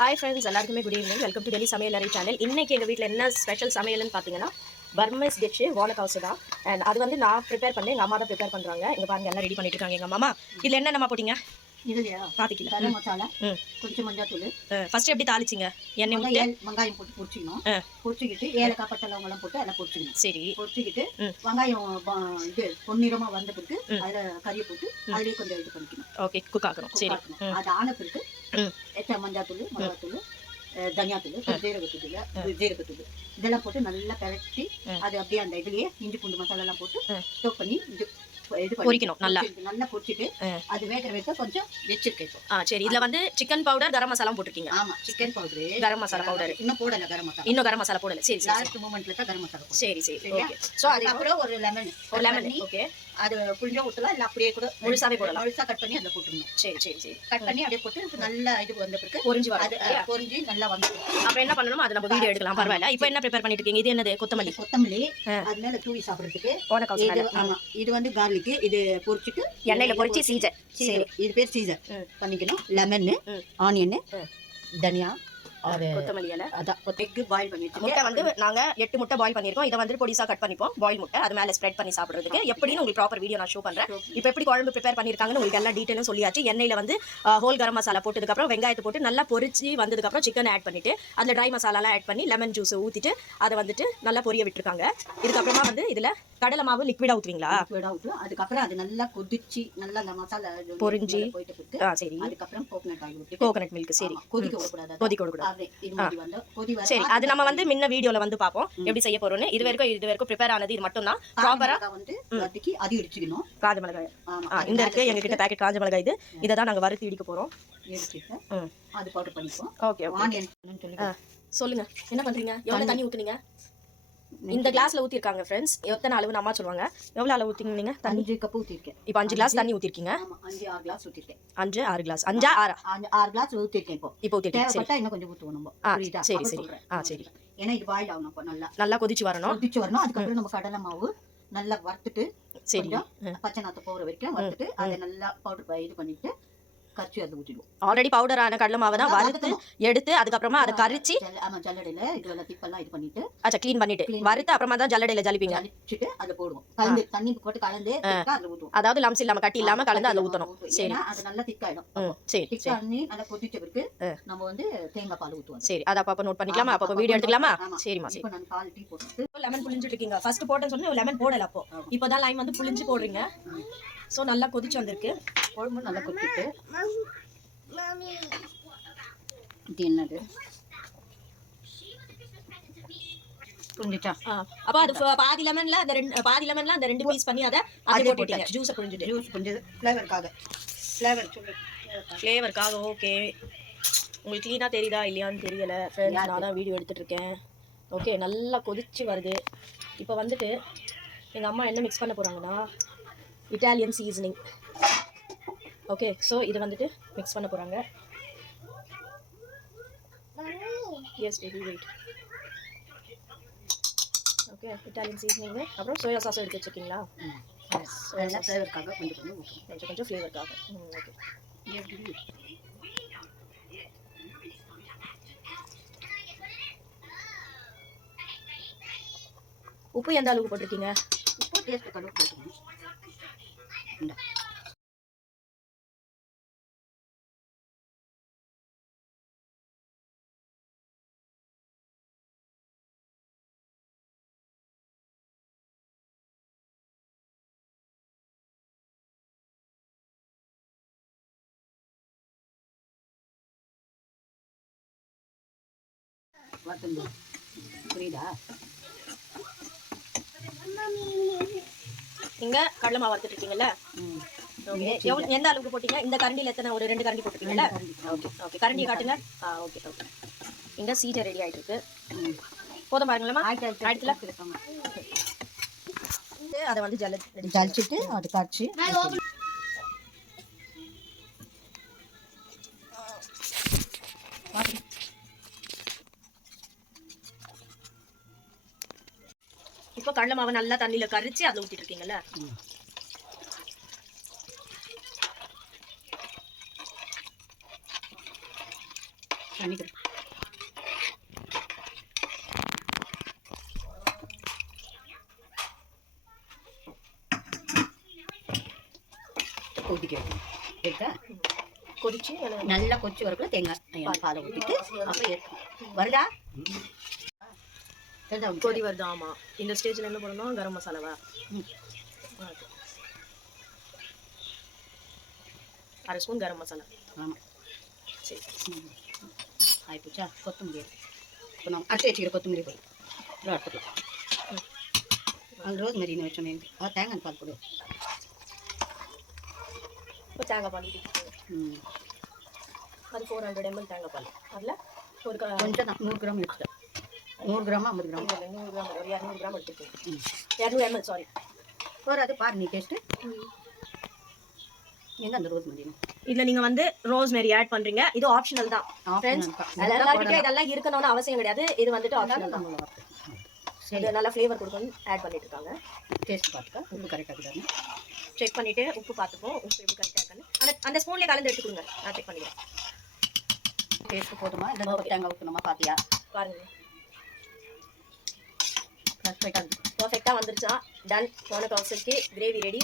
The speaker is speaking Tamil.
ஹாய் ஃப்ரெண்ட்ஸ், எல்லாருக்குமே good evening. Welcome to Delhi சமையலறை சேனல். இன்றைக்கி எங்கள் வீட்டில் என்ன ஸ்பெஷல் சமையல்னு பார்த்தீங்கன்னா பர்மஸ் டிஷ்ஷு வாழைக்காசு தான். அண்ட் அது வந்து நான் ப்ரிப்பேர் பண்ணேன், எங்கள் அம்மா தான் ப்ரிப்பேர் பண்ணுறாங்க. இங்கே பாருங்கள், எல்லாம் ரெடி பண்ணிட்டு இருக்காங்க எங்கள் அம்மா. இதில் என்னென்னமா போட்டிங்க? இதுலையா பாத்திக்கல கரம் மசாலா, கொஞ்சம் மஞ்சள். ஃபர்ஸ்ட் எப்படி தாளிச்சிங்க? எண்ணெய் ஊற்றி வெங்காயம் போட்டு பொரிச்சிக்கணும். பொரிச்சிக்கிட்டு ஏலக்காய் பட்டை லவங்கெல்லாம் போட்டு அதெல்லாம் பொரிச்சிக்கணும். சரி, பொரிச்சிக்கிட்டு வெங்காயம் இது பொன்னிறமாக வந்த பிறகு அதில் கறியை போட்டு அதிலேயே கொஞ்சம் இது பண்ணிக்கணும். ஓகே, குக் ஆக்கணும். சரி, அது ஆன பிறகு மஞ்சள், மிளகாத்தூள், தனியாத்தூள், ஜீரகத்தூள் இதெல்லாம் போட்டு நல்லா கரைச்சி அது அப்படியே அந்த இதுலயே இஞ்சி பூண்டு மசாலாலாம் போட்டு ஸ்டோக் பண்ணி பொரிக்கணும். நல்லா நல்லா பொரிச்சிட்டு அது வேக கொஞ்சம் வச்சிருக்கேன். சரி, இதுல வந்து சிக்கன் பவுடர், கரம் மசாலா போட்டுருக்கீங்க. ஆமா, chicken powder, garam masala powder இன்னும் போடல. கரம் மசாலா போடல. சரி, லாஸ்ட் மூமெண்ட்ல தான் கரம் மசாலா. சரி சரி, ஓகே. சோ அதுக்கு அப்புறம் ஒரு லெமன், ஓகே, அது புளிஞ்சா ஊத்தலாம், இல்ல அப்படியே கூட முழுசாவே போடலாம். முழுசா கட் பண்ணி அதுல போட்டுறணும். சரி சரி சரி, கட் பண்ணி அப்படியே போட்டு நல்லா இது வந்த பிறகு பொரிஞ்சு வரும். அது பொரிஞ்சு நல்லா வந்து அப்புறம் என்ன பண்ணணும், அதை நம்ம வீடியோ எடுக்கலாம். பரவாயில்ல. இப்போ என்ன ப்ரிப்பேர் பண்ணிட்டு இருக்கீங்க? இது என்னது? கொத்தமல்லி. அது மேல தூவி சாப்பிடுறதுக்கு. ஆமா, இது வந்து கார்லிக். இது பொரிச்சிட்டு எண்ணெயில பொரிச்சு சீசர். சரி, இது பேர் சீசர் பண்ணிக்கணும். லெமன், ஆனியன், தனியா, கொத்தமல்லி இலை, அதான் எக் பாயில் பண்ணி முட்டை வந்து நாங்க 8 முட்டை பாயில் பண்ணிருக்கோம். இதை வந்து பொடிசா கட் பண்ணிப்போம். பாயில் முட்டை அது மேல ஸ்ப்ரெட் பண்ணி சாப்பிடுறதுக்கு எப்படின்னு உங்களுக்கு ப்ராப்பர் வீடியோ நான் ஷோ பண்றேன். இப்போ எப்படி குழம்பு ப்ரிப்பேர் பண்ணிருக்காங்கன்னு உங்களுக்கு எல்லா டீடைலும் சொல்லியாச்சு. எண்ணெயில வந்து ஹோல் கரம் மசாலா போட்டதுக்கு அப்புறம் வெங்காயத்தை போட்டு நல்லா பொரிச்சு வந்ததுக்கு அப்புறம் சிக்கன் ஆட் பண்ணிட்டு அதுல ட்ரை மசாலாலாம் ஆட் பண்ணி லெமன் ஜூஸ் ஊத்திட்டு அதை வந்துட்டு நல்லா பொரிய விட்டுருக்காங்க. இதுக்கப்புறமா வந்து இதுல கடலை மாவு லிக்விடா ஊத்துவீங்களா? அதுக்கப்புறம் அது நல்லா கொதிச்சு நல்லா அந்த மசாலா பொரிஞ்சு போயிட்டு சரி, அதுக்கப்புறம் கோகனட் மில்க். சரி, கொதிக்க விடக்கூடாது. சரி, அது நம்ம வந்து முன்ன வீடியோல வந்து பாப்போம் எப்படி செய்ய போறோம்னு. இது வரைக்கும் ப்ரிப்பேர் ஆனது இது மட்டும் தான். ப்ராப்பரா வந்து வதக்கி அது இடிச்சுக்கணும். காஞ்ச மிளகாய் இந்த இருக்கு எங்க கிட்ட பேக்கெட் காஞ்ச மிளகாய். இதை தான் நாங்க வறுத்து இடிக்க போறோம். எடுத்துட்டு அது பவுடர் பண்ணிப்போம். ஓகே, சொல்லுங்க என்ன பண்றீங்க? எவ்வளவு தண்ணி ஊத்துனீங்க? இந்த கிளாஸ்ல ஊத்திருக்காங்க ஃப்ரெண்ட்ஸ். எத்தனை அளவு அம்மா சொல்லுவாங்க? எவ்வளவு அளவு ஊத்திங்க நீங்க? 5 கப் ஊத்திருக்கேன். இப்போ 5 கிளாஸ் தண்ணி ஊத்திருக்கீங்க. ஆமா, 5-6 கிளாஸ் ஊத்திருக்கேன். 5-6 கிளாஸ் 5-6 கிளாஸ் ஊத்திருக்கேன். இப்போ ஊத்திருக்கேன். தேவைப்பட்டா இன்னும் கொஞ்சம் ஊத்துவோம் நம்ம. புரியுதா? சரி சரி, சரி. ஏன்னா இது பாயில் ஆகணும். அப்ப நல்லா கொதிச்சு வரணும். அதுக்கு அப்புறம் நம்ம கடலை மாவு நல்லா வறுத்துட்டு சரி பச்சை நாத்து போற வரைக்கும் வறுத்துட்டு அதை நல்லா பவுடர் இது பண்ணிட்டு கரிச்சி அதை ஊற்றிடுவோம். ஆல்ரெடி பவுடர் ஆன கடலை மாவை தான் வறுத்து எடுத்து அதுக்கப்புறமா அதை கரிச்சி ஜல்லடையில இதுல திப்பெல்லாம் இது பண்ணிட்டு க்ளீன் பண்ணிட்டு வறுத்து அப்புறமா தான் ஜல்லடையில ஜலிப்பீங்க. ஜலிச்சிட்டு அதை போடுவோம். கலந்து தண்ணி போட்டு கலந்து அதுல ஊத்துவோம். அதாவது லம்ஸ் இல்லாம கட்டி இல்லாம கலந்து அதுல ஊத்தணும். சரி, அது நல்லா திக்காயிடும். சரி, திக்கானி நல்லா கொதிச்ச பிறகு நம்ம வந்து தேங்காய் பால் ஊத்துவோம். சரி, அத அப்பப்ப நோட் பண்ணிக்கலாமா? அப்பப்ப வீடியோ எடுத்துக்கலாமா? சரிமா. சரி, இப்போ நான் பால் டீ போட்டு லெமன் புளிஞ்சிட்டு இருக்கீங்க. ஃபர்ஸ்ட் போட்டேன்னு சொன்னா லெமன் போடல. அப்போ இப்போதான் லைம் வந்து புளிஞ்சு போடுறீங்க. சோ நல்லா கொதிச்சு வந்திருக்கு. குழம்பு நல்லா கொதிச்சிட்டு இது என்னது புரிஞ்சுச்சா? அப்ப அது பாதி லெமன்ல அந்த ரெண்டு பீஸ் பண்ணி அதை போட்டுட்டீங்க. ஜூஸ் புரிஞ்சுட்டு ஜூஸ் கொஞ்சம் ஃப்ளேவருக்காக. ஓகே, உங்களுக்கு க்ளீனா தெரியுதா இல்லையான்னு தெரியல ஃப்ரெண்ட்ஸ். நான் தான் வீடியோ எடுத்துட்டு இருக்கேன். ஓகே, நல்லா கொதிச்சு வருது. இப்போ வந்துட்டு எங்க அம்மா என்ன மிக்ஸ் பண்ண போறாங்கன்னா இட்டாலியன் சீசனிங். ஓகே, ஸோ இதை வந்துட்டு மிக்ஸ் பண்ண போகிறாங்க. Yes baby, wait. Okay, Italian சீசனிங்கு அப்புறம் சோயா சாஸ் எடுத்து வச்சுருக்கீங்களா? ஃப்ளேவருக்காக கொஞ்சம் ஃப்ளேவருக்காக. ஓகே, உப்பு எந்த அளவுக்கு போட்டிருக்கீங்க? உப்பு டேஸ்ட் கடுகு போட்டுக்கணும். புரியுதா? நீங்க கடலை மாவு வறுத்துட்டு இருக்கீங்கல்ல? எந்த அளவுக்கு போட்டீங்க? இந்த கரண்டியில் எத்தனை? ஒரு 2 கரண்டி போட்டுருக்கீங்கல்ல? ஓகே, கரண்டியை காட்டுங்க. ஓகே, இங்க சீட்டை ரெடி ஆயிட்டு இருக்கு. போதும் பாருங்களா? ஆயிடுச்சுல. அதை வந்து ஜலிச்சுட்டு அது காய்ச்சி இப்போ கடலை மாவை நல்லா தண்ணியில கரிச்சு அதில் ஊற்றிட்டு இருக்கீங்கல்ல? பண்ணிக்கிறேன். கொதிக்க வைக்கணும். இருக்கா கொதிச்சு நல்லா கொச்சி வரக்குள்ள தேங்காய் பாலை ஊற்றிட்டு அப்போ ஏற்கணும். வருதா? வருதா உங்களுக்கு? கொதி வருது. ஆமாம், இந்த ஸ்டேஜில் என்ன பண்ணணும்? கரம் மசாலாவா? அரை ஸ்பூன் கரம் மசாலா. ஆமாம், சரி. ஆயிப்போச்சா? கொத்தமல்லி இப்போ நம்ம அரைச்சி வச்சுக்கிற கொத்தமல்லி போய் எடுத்துக்கலாம். அந்த ரோஸ் மெரின்னு வச்சோமே, தேங்காய் பால் போடு. இப்போ தேங்காய் பால் அது 400 ml தேங்காய் பால். அதில் ஒரு கொஞ்சம் தான் 100 கிராம் எடுத்துட்டேன். 100 கிராமா 50 கிராம்? 100 கிராம், ஒரு 200 கிராம் எடுத்துருக்கேன். 200 ml, சாரி. போகாது, பாரு நீ டேஸ்ட்டு. எங்கே அந்த ரோஸ் மெரி? இதில் நீங்கள் வந்து ரோஸ் மேரி ஆட் பண்ணுறீங்க. இது ஆப்ஷனல் தான் ஃப்ரெண்ட்ஸ். எல்லாருக்கிட்டையும் இதெல்லாம் இருக்கணும்னு அவசியம் கிடையாது. இது வந்துட்டு ஆப்ஷனல் தான். சரி, இது நல்லா ஃப்ளேவர் கொடுக்கணும் ஆட் பண்ணிட்டு இருக்காங்க. டேஸ்ட் பார்த்துக்கா, உப்பு கரெக்டாக இருக்குதான்னு செக் பண்ணிவிட்டு உப்பு பார்த்துப்போம். உப்பு எப்படி கரெக்டாக இருக்குன்னு அந்த ஸ்பூன்லேயே கலந்து எடுத்துக்கோங்க. நான் செக் பண்ணிக்கிறேன். டேஸ்ட்டு போதுமா? இல்லை தேங்காய் ஊற்றணுமா? பார்த்தியா? பாருங்க, பர்ஃபெக்டாக இருக்குது. பர்ஃபெக்டாக வந்துருச்சா? டன். போன டாப்ஸுக்கு கிரேவி ரெடி.